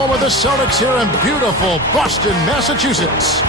Home of the Celtics here in beautiful Boston, Massachusetts.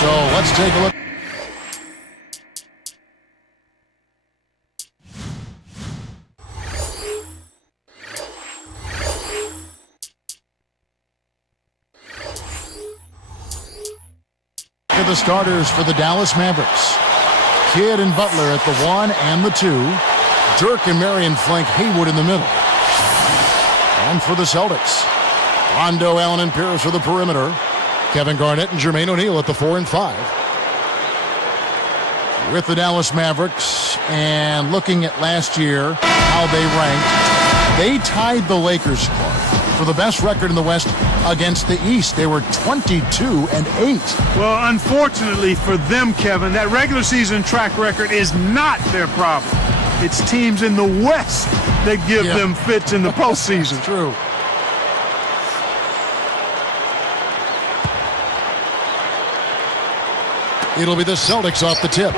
So let's take a look. The starters for the Dallas Mavericks. Kidd and Butler at the 1 and the 2. Dirk and Marion flank Haywood in the middle. And for the Celtics, Rondo, Allen, and Pierce for the perimeter. Kevin Garnett and Jermaine O'Neal at the 4 and 5. With the Dallas Mavericks, and looking at last year, how they ranked, they tied the Lakers, Clark, for the best record in the West against the East. They were 22 and 8. Well, unfortunately for them, Kevin, that regular season track record is not their problem. It's teams in the West that give them fits in the postseason. True. It'll be the Celtics off the tip.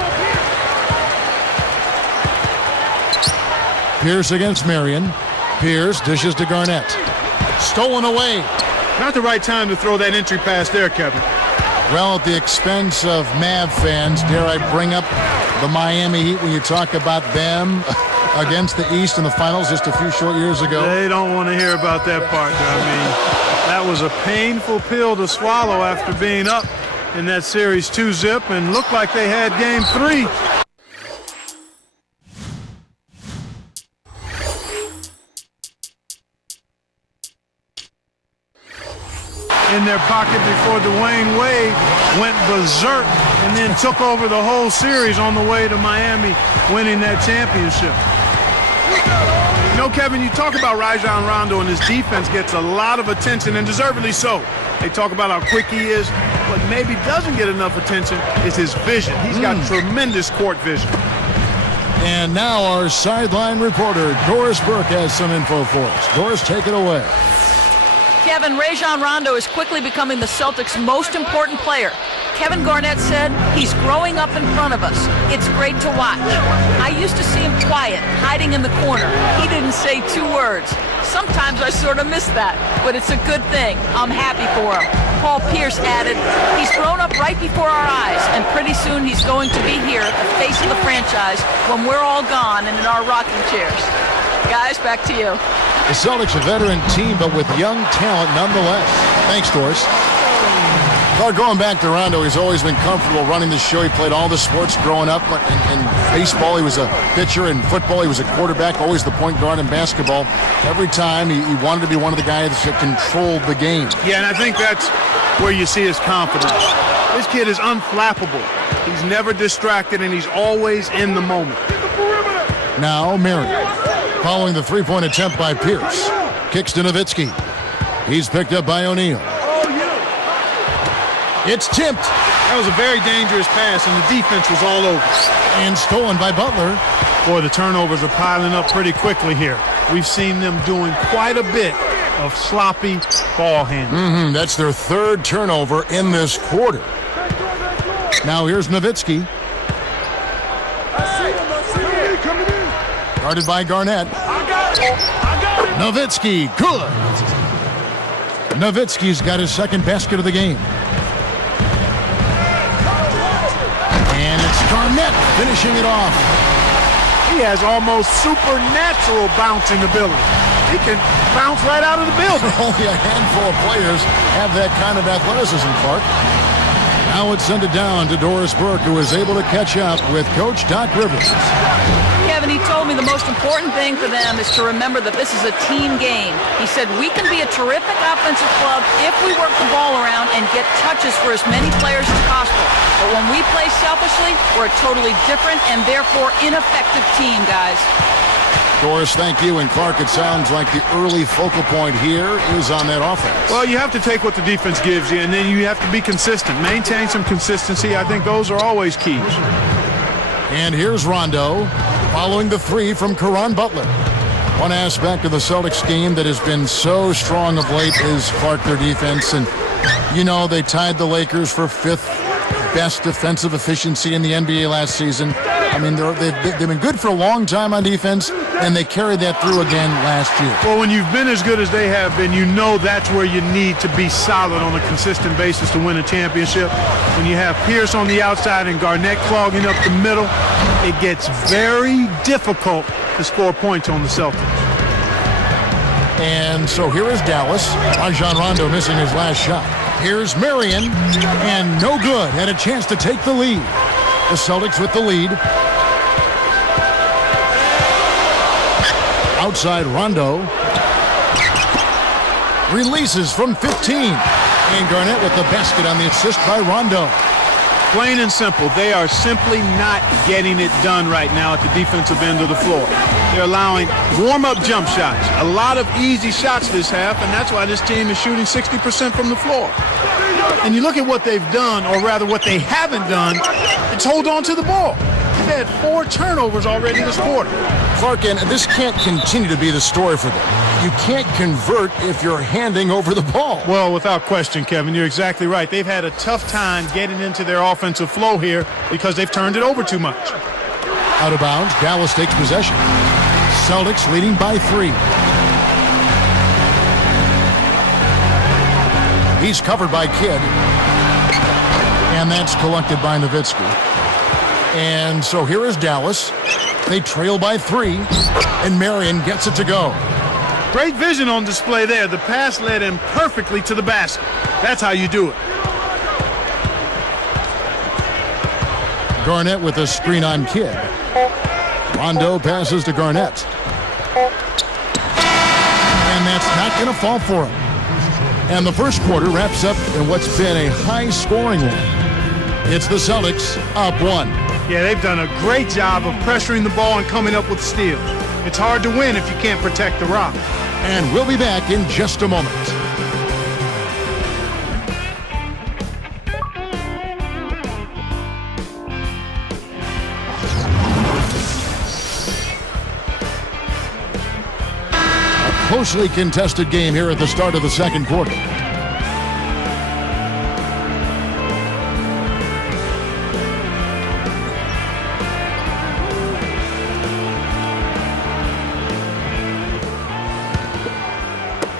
Pierce against Marion. Pierce dishes to Garnett. Stolen away. Not the right time to throw that entry pass there, Kevin. Well, at the expense of Mav fans, dare I bring up the Miami Heat when you talk about them against the East in the finals just a few short years ago? They don't want to hear about that part. I mean, that was a painful pill to swallow after being up in that series 2-zip and looked like they had game 3. In their pocket before Dwayne Wade went berserk and then took over the whole series on the way to Miami winning that championship. You know, Kevin, you talk about Rajon Rondo and his defense gets a lot of attention, and deservedly so. They talk about how quick he is. What maybe doesn't get enough attention is his vision. He's got tremendous court vision. And now our sideline reporter, Doris Burke, has some info for us. Doris, take it away. Kevin, Rajon Rondo is quickly becoming the Celtics' most important player. Kevin Garnett said he's growing up in front of us. It's great to watch. I used to see him quiet, hiding in the corner. He didn't say 2 words. Sometimes I sort of miss that, but it's a good thing. I'm happy for him. Paul Pierce added, he's grown up right before our eyes, and pretty soon he's going to be here, the face of the franchise, when we're all gone and in our rocking chairs. Guys, back to you. The Celtics a veteran team, but with young talent nonetheless. Thanks, Doris. Well, going back to Rondo, he's always been comfortable running the show. He played all the sports growing up. In baseball, he was a pitcher. In football, he was a quarterback, always the point guard. In basketball, every time he wanted to be one of the guys that controlled the game. Yeah, and I think that's where you see his confidence. This kid is unflappable. He's never distracted, and he's always in the moment. Now, Marion, following the three-point attempt by Pierce. Kicks to Nowitzki. He's picked up by O'Neal. It's tipped. That was a very dangerous pass, and the defense was all over. And stolen by Butler. Boy, the turnovers are piling up pretty quickly here. We've seen them doing quite a bit of sloppy ball handling. That's their 3rd turnover in this quarter. Now here's Nowitzki. Guarded by Garnett. Nowitzki, good. Nowitzki's got his second basket of the game. And it's Garnett finishing it off. He has almost supernatural bouncing ability. He can bounce right out of the building. Only a handful of players have that kind of athleticism, Clark. Now it's sent it down to Doris Burke, who is able to catch up with Coach Doc Rivers. Kevin, he told me the most important thing for them is to remember that this is a team game. He said we can be a terrific offensive club if we work the ball around and get touches for as many players as possible. But when we play selfishly, we're a totally different and therefore ineffective team, guys. Doris, thank you. And Clark, it sounds like the early focal point here is on that offense. Well, you have to take what the defense gives you, and then you have to be consistent. Maintain some consistency. I think those are always keys. And here's Rondo following the three from Caron Butler. One aspect of the Celtics game that has been so strong of late is, Clark, their defense. And, you know, they tied the Lakers for fifth best defensive efficiency in the NBA last season. I mean, they've been good for a long time on defense, and they carried that through again last year. Well, when you've been as good as they have been, you know that's where you need to be solid on a consistent basis to win a championship. When you have Pierce on the outside and Garnett clogging up the middle, it gets very difficult to score points on the Celtics. And so here is Dallas. Rajon Rondo missing his last shot. Here's Marion, and no good. Had a chance to take the lead. The Celtics with the lead. Outside Rondo. Releases from 15. And Garnett with the basket on the assist by Rondo. Plain and simple, they are simply not getting it done right now at the defensive end of the floor. They're allowing warm-up jump shots, a lot of easy shots this half, and that's why this team is shooting 60% from the floor. And you look at what they've done, or rather what they haven't done, it's hold on to the ball. They've had 4 turnovers already this quarter. Clark, and this can't continue to be the story for them. You can't convert if you're handing over the ball. Well, without question, Kevin, you're exactly right. They've had a tough time getting into their offensive flow here because they've turned it over too much. Out of bounds, Dallas takes possession. Celtics leading by 3. He's covered by Kidd. And that's collected by Nowitzki. And so here is Dallas. They trail by 3. And Marion gets it to go. Great vision on display there. The pass led him perfectly to the basket. That's how you do it. Garnett with a screen on Kidd. Rondo passes to Garnett. And that's not going to fall for him. And the first quarter wraps up in what's been a high-scoring one. It's the Celtics up 1. Yeah, they've done a great job of pressuring the ball and coming up with steals. It's hard to win if you can't protect the rock. And we'll be back in just a moment. A closely contested game here at the start of the second quarter.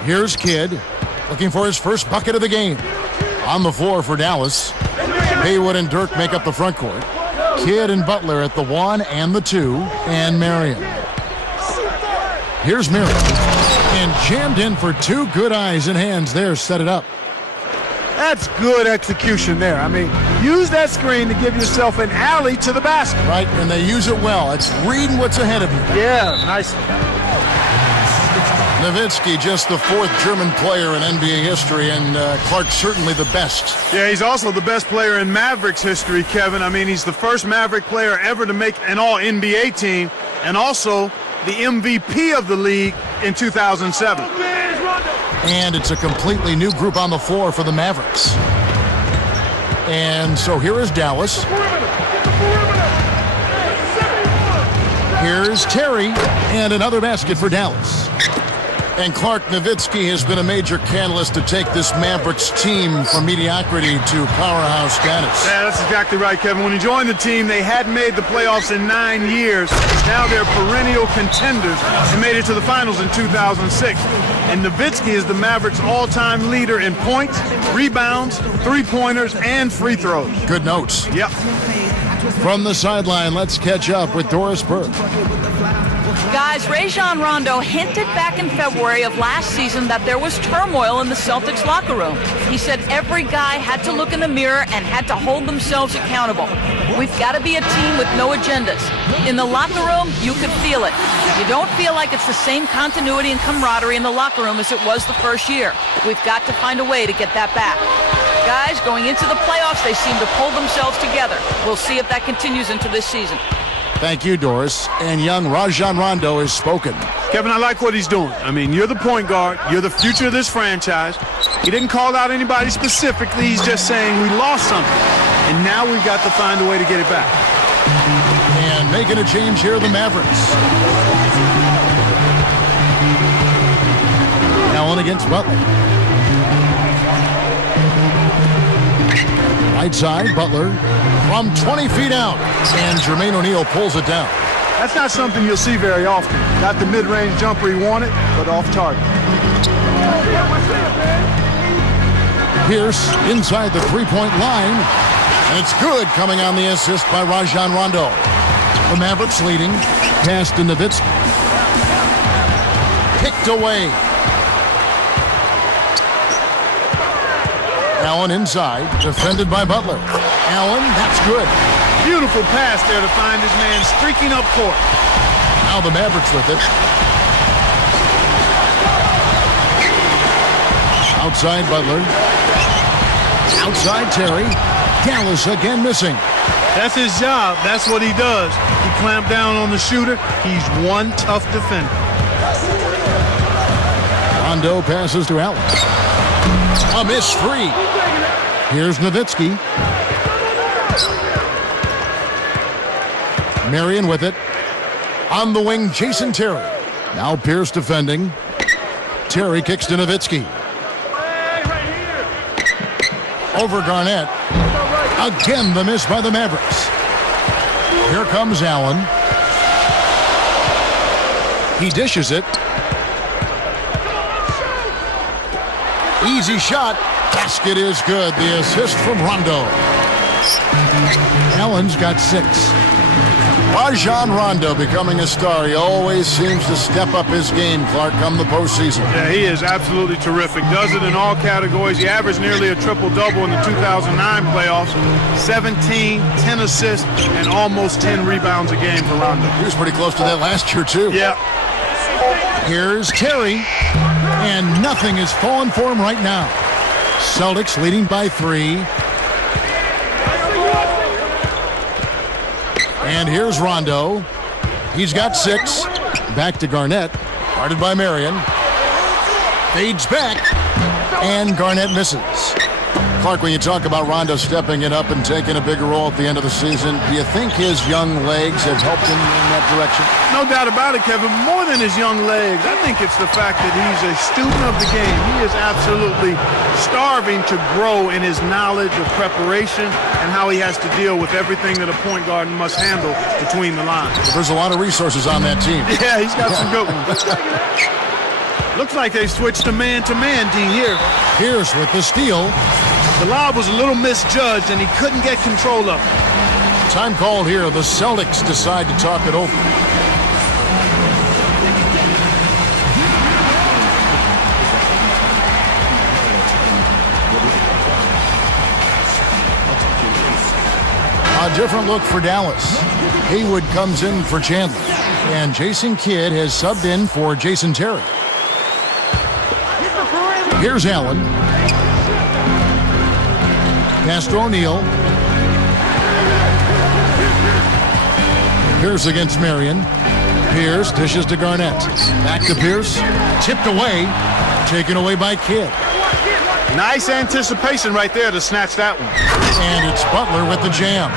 Here's Kidd, looking for his first bucket of the game. On the floor for Dallas. Haywood and Dirk make up the front court. Kidd and Butler at the 1 and the 2, and Marion. Here's Marion, and jammed in for 2 good eyes and hands there, set it up. That's good execution there. I mean, use that screen to give yourself an alley to the basket. Right, and they use it well. It's reading what's ahead of you. Yeah, nicely. Nowitzki, just the 4th German player in NBA history, and Clark certainly the best. Yeah, he's also the best player in Mavericks history, Kevin. I mean, he's the first Maverick player ever to make an All-NBA team, and also the MVP of the league in 2007. And it's a completely new group on the floor for the Mavericks. And so here is Dallas. Here's Terry, and another basket for Dallas. And Clark Nowitzki has been a major catalyst to take this Mavericks team from mediocrity to powerhouse status. Yeah, that's exactly right, Kevin. When he joined the team, they hadn't made the playoffs in 9 years. Now they're perennial contenders and made it to the finals in 2006. And Nowitzki is the Mavericks' all-time leader in points, rebounds, three-pointers, and free throws. Good notes. Yep. From the sideline, let's catch up with Doris Burke. Guys, Rajon Rondo hinted back in February of last season that there was turmoil in the Celtics locker room. He said every guy had to look in the mirror and had to hold themselves accountable. We've got to be a team with no agendas. In the locker room, you could feel it. You don't feel like it's the same continuity and camaraderie in the locker room as it was the first year. We've got to find a way to get that back. Guys, going into the playoffs, they seem to pull themselves together. We'll see if that continues into this season. Thank you, Doris. And young Rajon Rondo has spoken. Kevin, I like what he's doing. I mean, you're the point guard. You're the future of this franchise. He didn't call out anybody specifically. He's just saying we lost something. And now we've got to find a way to get it back. And making a change here, the Mavericks. Allen against Butler. Right side, Butler from 20 feet out. And Jermaine O'Neal pulls it down. That's not something you'll see very often. Got the mid-range jumper he wanted, but off target. Pierce inside the three-point line. And it's good, coming on the assist by Rajon Rondo. The Mavericks leading. Pass to Nowitzki. Picked away. Allen inside, defended by Butler. Allen, that's good. Beautiful pass there to find his man streaking up court. Now the Mavericks with it. Outside Butler. Outside Terry. Dallas again missing. That's his job. That's what he does. He clamped down on the shooter. He's one tough defender. Rondo passes to Allen. A miss free. Here's Nowitzki. Marion with it. On the wing, Jason Terry. Now Pierce defending. Terry kicks to Nowitzki. Over Garnett. Again, the miss by the Mavericks. Here comes Allen. He dishes it. Easy shot. Basket is good. The assist from Rondo. Allen's got 6. Rajon Rondo becoming a star. He always seems to step up his game, Clark, come the postseason. Yeah, he is absolutely terrific. Does it in all categories. He averaged nearly a triple-double in the 2009 playoffs. 17, 10 assists, and almost 10 rebounds a game for Rondo. He was pretty close to that last year, too. Yeah. Here's Terry, and nothing is falling for him right now. Celtics leading by 3. And here's Rondo. He's got 6. Back to Garnett. Guarded by Marion. Fades back. And Garnett misses. Clark, when you talk about Rondo stepping it up and taking a bigger role at the end of the season, do you think his young legs have helped him in that direction? No doubt about it, Kevin. More than his young legs, I think it's the fact that he's a student of the game. He is absolutely starving to grow in his knowledge of preparation and how he has to deal with everything that a point guard must handle between the lines. There's a lot of resources on that team. Yeah, he's got some good ones. Looks like they switched to man-to-man, D, here. Pierce with the steal. The lob was a little misjudged, and he couldn't get control of it. Time called here. The Celtics decide to talk it over. A different look for Dallas. Haywood comes in for Chandler. And Jason Kidd has subbed in for Jason Terry. Here's Allen. Pass to O'Neal. Pierce against Marion. Pierce dishes to Garnett. Back to Pierce. Tipped away. Taken away by Kidd. Nice anticipation right there to snatch that one. And it's Butler with the jam.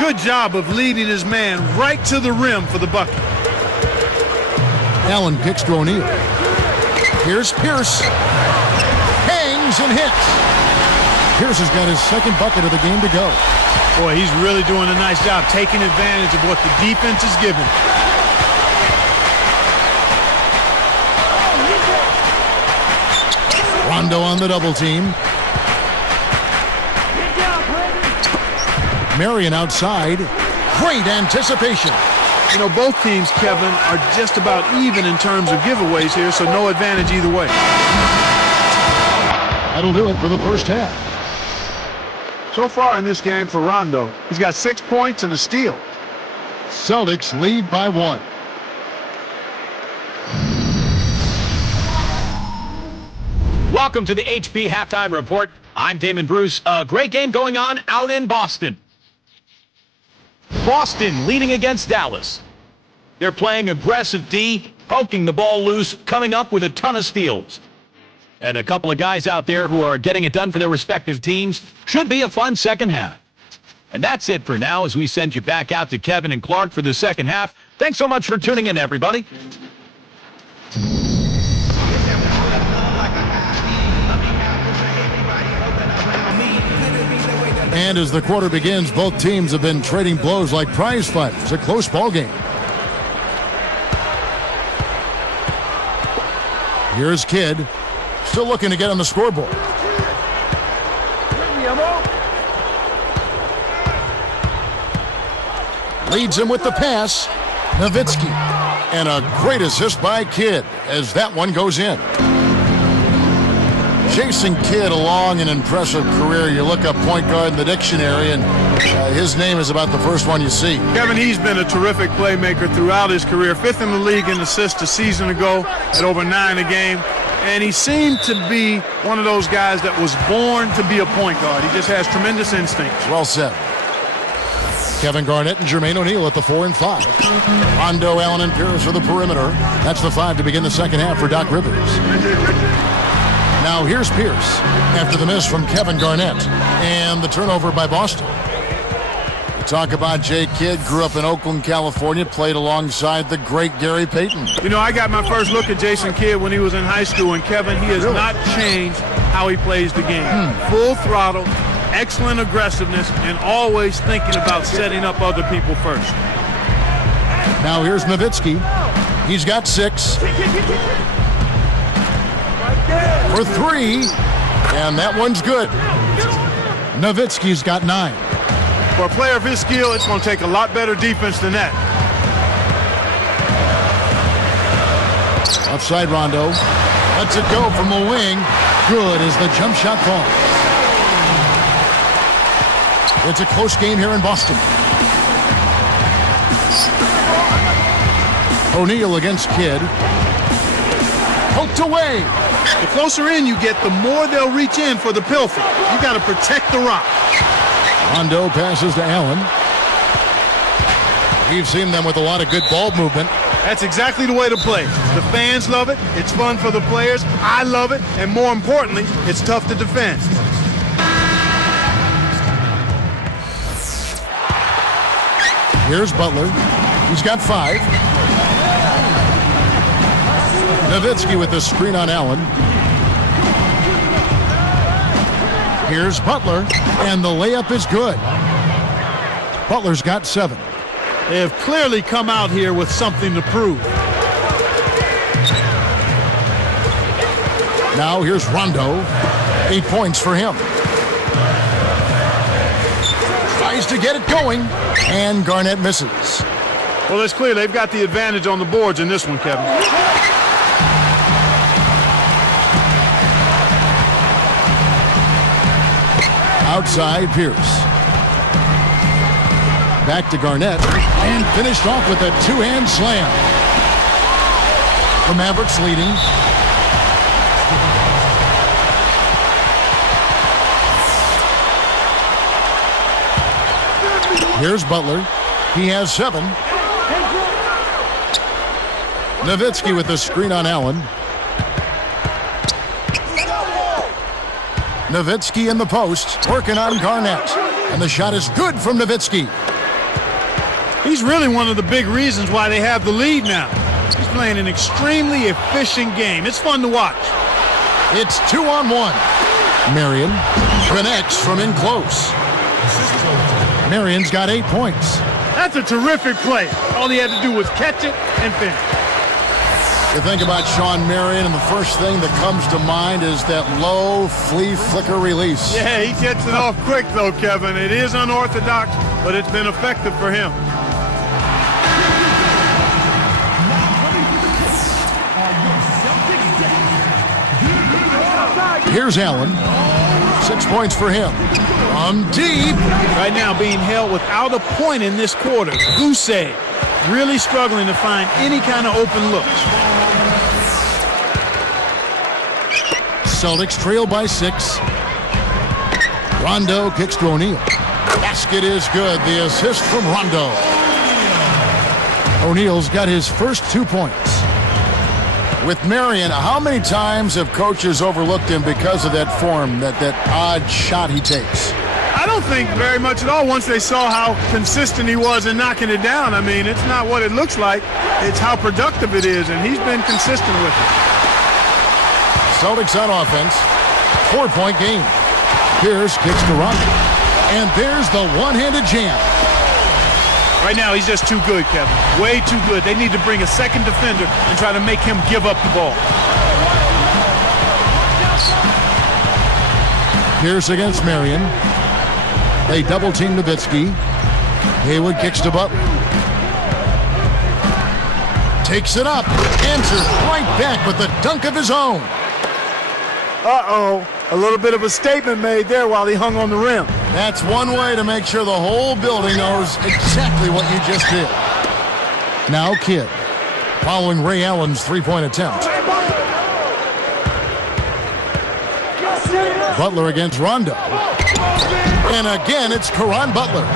Good job of leading his man right to the rim for the bucket. Allen kicks to O'Neal. Here's Pierce. Hangs and hits. Pierce has got his second bucket of the game to go. Boy, he's really doing a nice job taking advantage of what the defense is giving. Rondo on the double team. Marion outside. Great anticipation. You know, both teams, Kevin, are just about even in terms of giveaways here, so no advantage either way. That'll do it for the first half. So far in this game for Rondo, he's got 6 points and a steal. Celtics lead by 1. Welcome to the HP Halftime Report. I'm Damon Bruce. A great game going on out in Boston. Boston leading against Dallas. They're playing aggressive D, poking the ball loose, coming up with a ton of steals. And a couple of guys out there who are getting it done for their respective teams. Should be a fun second half. And that's it for now as we send you back out to Kevin and Clark for the second half. Thanks so much for tuning in, everybody. And as the quarter begins, both teams have been trading blows like prize fights. It's a close ball game. Here's Kidd, still looking to get on the scoreboard. Leads him with the pass, Nowitzki. And a great assist by Kidd as that one goes in. Jason Kidd, a long and impressive career. You look up point guard in the dictionary, and his name is about the first one you see. Kevin, he's been a terrific playmaker throughout his career. 5th in the league in assists a season ago at over 9 a game. And he seemed to be one of those guys that was born to be a point guard. He just has tremendous instincts. Well said. Kevin Garnett and Jermaine O'Neal at the 4 and 5. Rondo, Allen, and Pierce for the perimeter. That's the 5 to begin the second half for Doc Rivers. Now here's Pierce after the miss from Kevin Garnett and the turnover by Boston. We talk about Jay Kidd, grew up in Oakland, California, played alongside the great Gary Payton. You know, I got my first look at Jason Kidd when he was in high school, and Kevin, he has not changed how he plays the game. Full throttle, excellent aggressiveness, and always thinking about setting up other people first. Now here's Nowitzki. He's got 6. For 3, and that one's good. Nowitzki's got 9. For a player of his skill, it's going to take a lot better defense than that. Outside Rondo. Lets it go from the wing. Good as the jump shot falls. It's a close game here in Boston. O'Neal against Kidd. Poked away. The closer in you get, the more they'll reach in for the pilfer. You got to protect the rock. Rondo passes to Allen. We've seen them with a lot of good ball movement. That's exactly the way to play. The fans love it. It's fun for the players. I love it. And more importantly, it's tough to defend. Here's Butler. He's got 5. Nowitzki with the screen on Allen. Here's Butler, and the layup is good. Butler's got 7. They have clearly come out here with something to prove. Now here's Rondo. 8 points for him. Tries to get it going, and Garnett misses. Well, it's clear they've got the advantage on the boards in this one, Kevin. Outside Pierce. Back to Garnett, and finished off with a 2-hand slam. The Mavericks leading. Here's Butler. He has 7. Nowitzki with the screen on Allen. Nowitzki in the post, working on Garnett. And the shot is good from Nowitzki. He's really one of the big reasons why they have the lead now. He's playing an extremely efficient game. It's fun to watch. It's 2-on-1. Marion connects from in close. Marion's got 8 points. That's a terrific play. All he had to do was catch it and finish. You think about Sean Marion, and the first thing that comes to mind is that low flea flicker release. Yeah, he gets it off quick, though, Kevin. It is unorthodox, but it's been effective for him. Here's Allen. 6 points for him. From deep. Right now being held without a point in this quarter. Goose egg. Really struggling to find any kind of open looks. Celtics trail by 6. Rondo kicks to O'Neal. Basket is good. The assist from Rondo. O'Neal's got his first 2 points. With Marion, how many times have coaches overlooked him because of that form, that odd shot he takes? I don't think very much at all once they saw how consistent he was in knocking it down. I mean, it's not what it looks like. It's how productive it is, and he's been consistent with it. Celtics on offense. 4-point game. Pierce kicks to Rondo. And there's the one-handed jam. Right now, he's just too good, Kevin. Way too good. They need to bring a second defender and try to make him give up the ball. Pierce against Marion. They double-team Nowitzki. Haywood kicks to Butler. Takes it up. Answers right back with the dunk of his own. Uh-oh. A little bit of a statement made there while he hung on the rim. That's one way to make sure the whole building knows exactly what you just did. Now Kidd, following Ray Allen's three-point attempt. Butler against Rondo. And again, it's Caron Butler.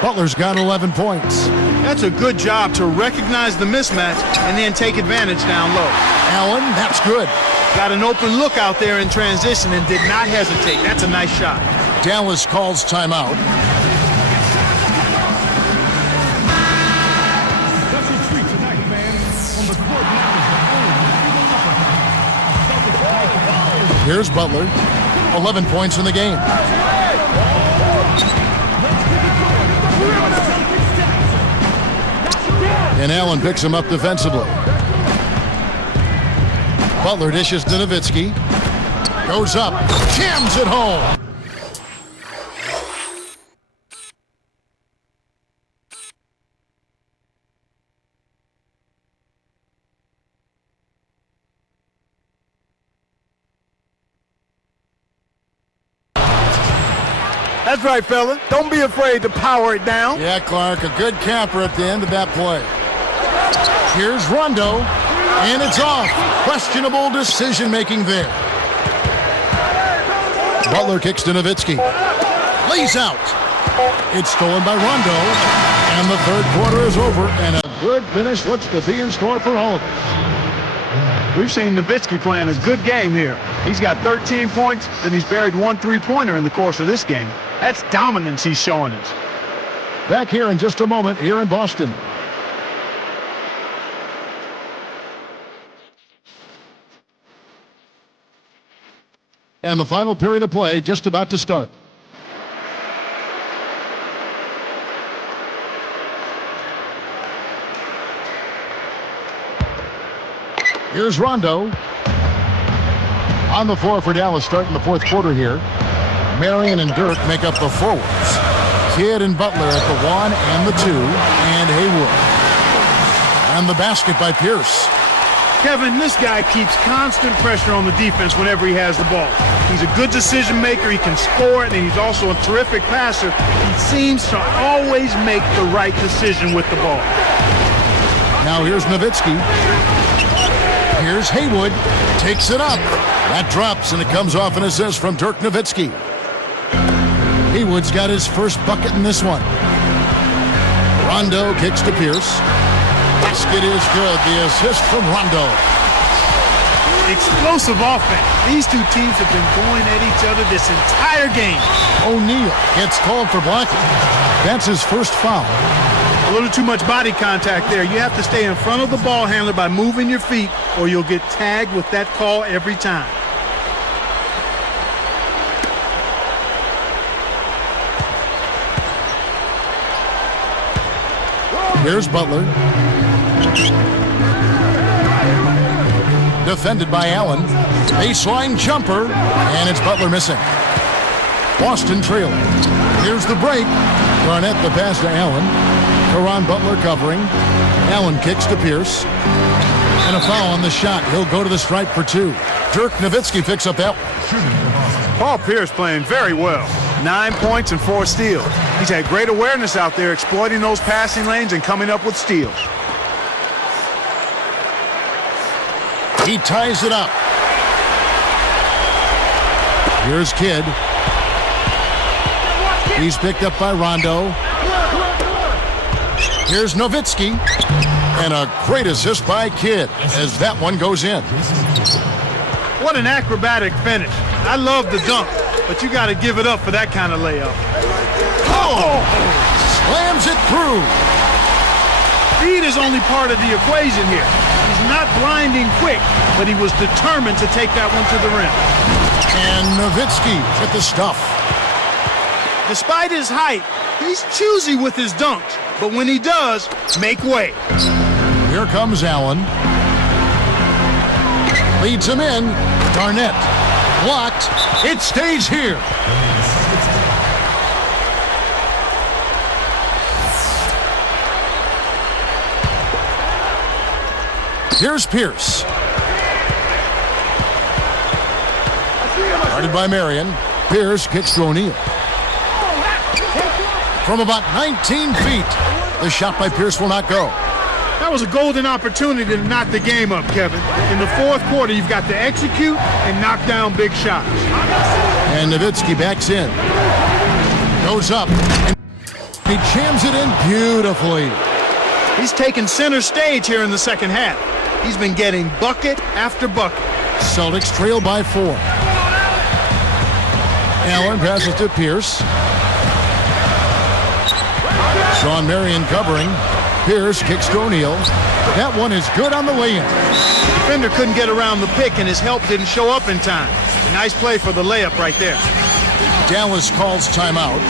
Butler's got 11 points. That's a good job to recognize the mismatch and then take advantage down low. Allen, that's good. Got an open look out there in transition and did not hesitate. That's a nice shot. Dallas calls timeout. Here's Butler. 11 points in the game. And Allen picks him up defensively. Butler dishes to Nowitzki. Goes up. Jams it home. That's right, fella. Don't be afraid to power it down. Yeah, Clark, a good capper at the end of that play. Here's Rondo, and it's off. Questionable decision-making there. Butler kicks to Nowitzki. Lays out. It's stolen by Rondo, and the third quarter is over, and a good finish looks to be in store for all of us. We've seen Nowitzki playing a good game here. He's got 13 points, and he's buried one three-pointer in the course of this game. That's dominance he's showing us. Back here in just a moment here in Boston. And the final period of play just about to start. Here's Rondo. On the floor for Dallas starting the fourth quarter here. Marion and Dirk make up the forwards. Kidd and Butler at the 1 and the 2, and Haywood. And the basket by Pierce. Kevin, this guy keeps constant pressure on the defense whenever he has the ball. He's a good decision maker, he can score it, and he's also a terrific passer. He seems to always make the right decision with the ball. Now here's Nowitzki. Here's Haywood. Takes it up. That drops, and it comes off an assist from Dirk Nowitzki. Haywood's got his first bucket in this one. Rondo kicks to Pierce. Basket is good. The assist from Rondo. Explosive offense. These two teams have been going at each other this entire game. O'Neal gets called for blocking. That's his first foul. A little too much body contact there. You have to stay in front of the ball handler by moving your feet, or you'll get tagged with that call every time. Here's Butler. Defended by Allen. Baseline jumper, and it's Butler missing. Boston trailing. Here's the break. Garnett the pass to Allen. Caron Butler covering. Allen kicks to Pierce. And a foul on the shot. He'll go to the stripe for 2. Dirk Nowitzki picks up that one. Paul Pierce playing very well. 9 points and 4 steals. He's had great awareness out there, exploiting those passing lanes and coming up with steals. He ties it up. Here's Kidd. He's picked up by Rondo. Here's Nowitzki. And a great assist by Kidd as that one goes in. What an acrobatic finish. I love the dunk, but you got to give it up for that kind of layup. Oh! Slams it through. Speed is only part of the equation here. He's not blinding quick, but he was determined to take that one to the rim. And Nowitzki with the stuff. Despite his height, he's choosy with his dunks, but when he does, make way. Here comes Allen. Leads him in. Garnett. Blocked. It stays here. Here's Pierce. Guarded by Marion. Pierce kicks to O'Neal. From about 19 feet, the shot by Pierce will not go. That was a golden opportunity to knock the game up, Kevin. In the fourth quarter, you've got to execute and knock down big shots. And Nowitzki backs in. Goes up. And he jams it in beautifully. He's taken center stage here in the second half. He's been getting bucket after bucket. Celtics trail by 4. Allen passes to Pierce. Sean Marion covering. Pierce kicks to O'Neal. That one is good on the way in. The defender couldn't get around the pick, and his help didn't show up in time. A nice play for the layup right there. Dallas calls timeout.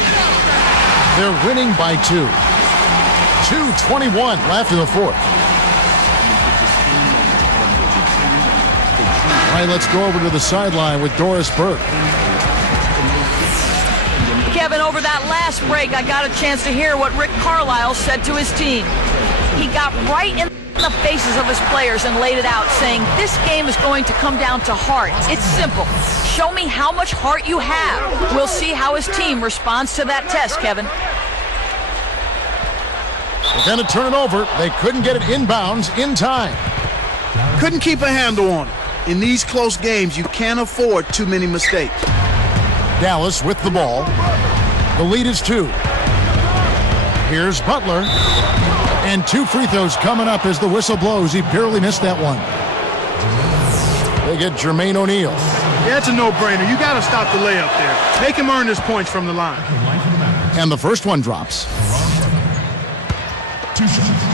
They're winning by 2. 2:21 left in the fourth. All right, let's go over to the sideline with Doris Burke. Kevin, over that last break, I got a chance to hear what Rick Carlisle said to his team. He got right in the faces of his players and laid it out, saying, this game is going to come down to heart. It's simple. Show me how much heart you have. We'll see how his team responds to that test, Kevin. They're going to turn it over. They couldn't get it inbounds in time. Couldn't keep a handle on it. In these close games, you can't afford too many mistakes. Dallas with the ball. The lead is 2. Here's Butler. And 2 free throws coming up as the whistle blows. He barely missed that one. They get Jermaine O'Neal. Yeah, it's a no-brainer. You got to stop the layup there. Make him earn his points from the line. And the first one drops. 2 shots.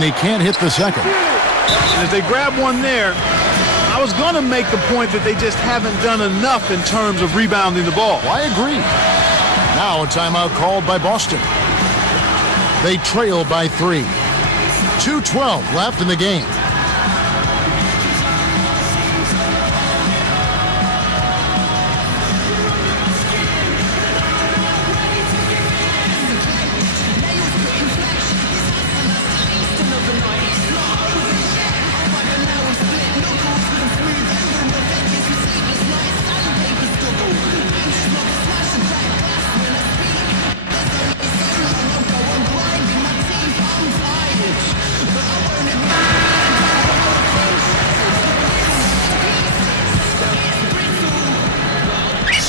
and he can't hit the second. And as they grab one there, I was going to make the point that they just haven't done enough in terms of rebounding the ball. Well, I agree. Now a timeout called by Boston. They trail by 3. 2:12 left in the game.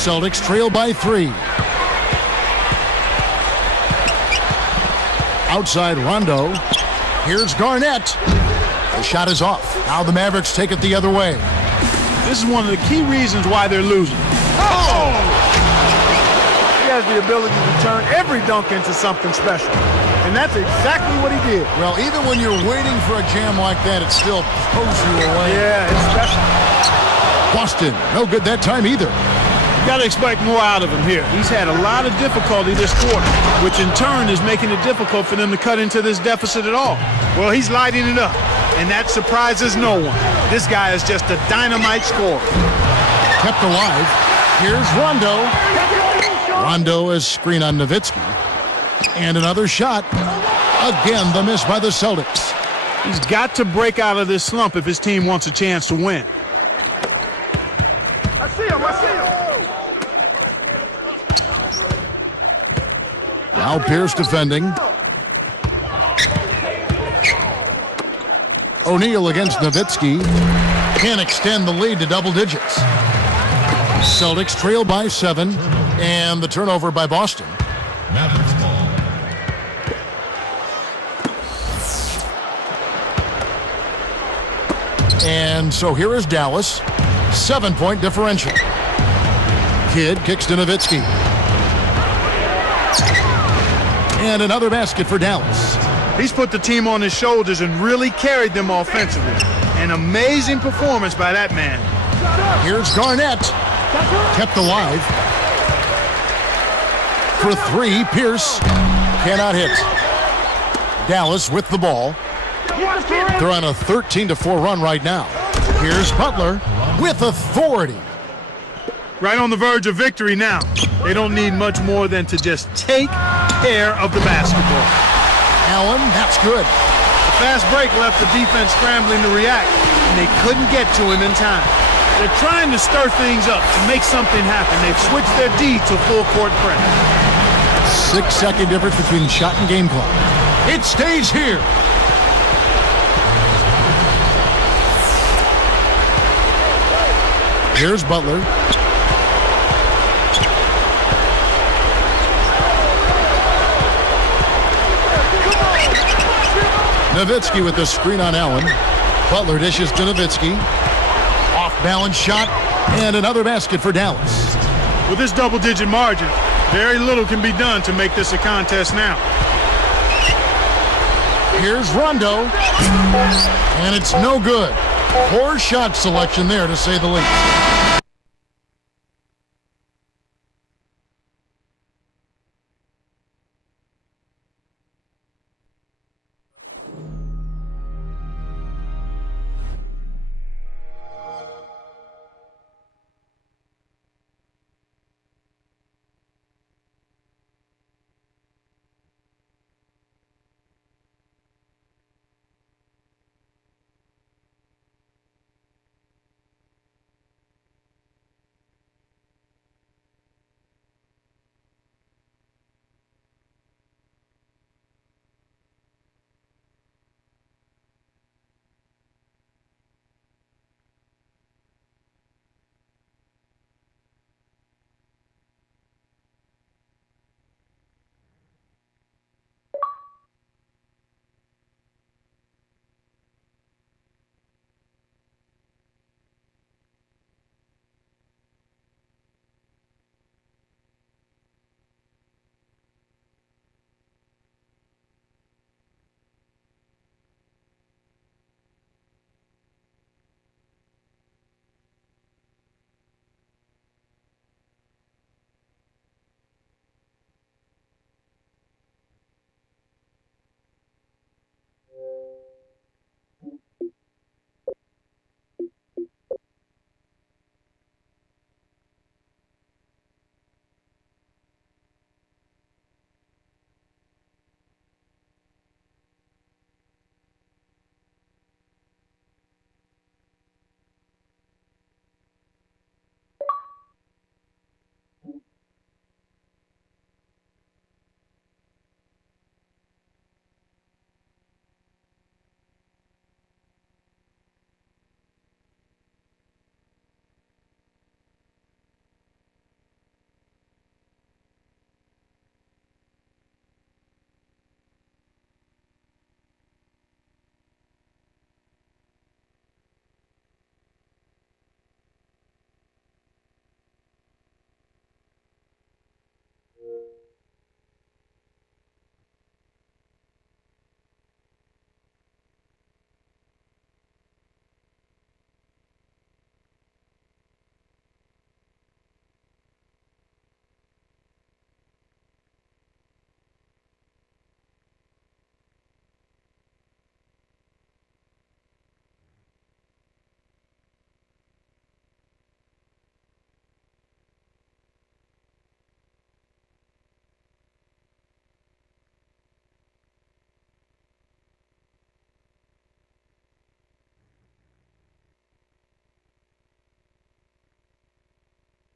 Celtics trail by 3. Outside Rondo. Here's Garnett. The shot is off. Now the Mavericks take it the other way. This is one of the key reasons why they're losing. Oh! He has the ability to turn every dunk into something special. And that's exactly what he did. Well, even when you're waiting for a jam like that, it still pulls you away. Yeah, it's special. Boston, no good that time either. You got to expect more out of him here. He's had a lot of difficulty this quarter, which in turn is making it difficult for them to cut into this deficit at all. Well, he's lighting it up, and that surprises no one. This guy is just a dynamite scorer. Kept alive. Here's Rondo. Rondo is screen on Nowitzki. And another shot. Again, the miss by the Celtics. He's got to break out of this slump if his team wants a chance to win. I see him. Now Pierce defending. O'Neal against Nowitzki. Can't extend the lead to double digits. Celtics trail by 7. And the turnover by Boston. Mavericks ball. And so here is Dallas. 7-point differential. Kidd kicks to Nowitzki. And another basket for Dallas. He's put the team on his shoulders and really carried them offensively. An amazing performance by that man. Here's Garnett. Kept alive. For 3, Pierce cannot hit. Dallas with the ball. They're on a 13-4 run right now. Here's Butler with authority. Right on the verge of victory now. They don't need much more than to just take care of the basketball. Allen, that's good. The fast break left the defense scrambling to react, and they couldn't get to him in time. They're trying to stir things up to make something happen. They've switched their D to full court press. 6-second difference between shot and game clock. It stays here. Here's Butler. Nowitzki with the screen on Allen. Butler dishes to Nowitzki. Off-balance shot, and another basket for Dallas. With this double-digit margin, very little can be done to make this a contest now. Here's Rondo, and it's no good. Poor shot selection there, to say the least.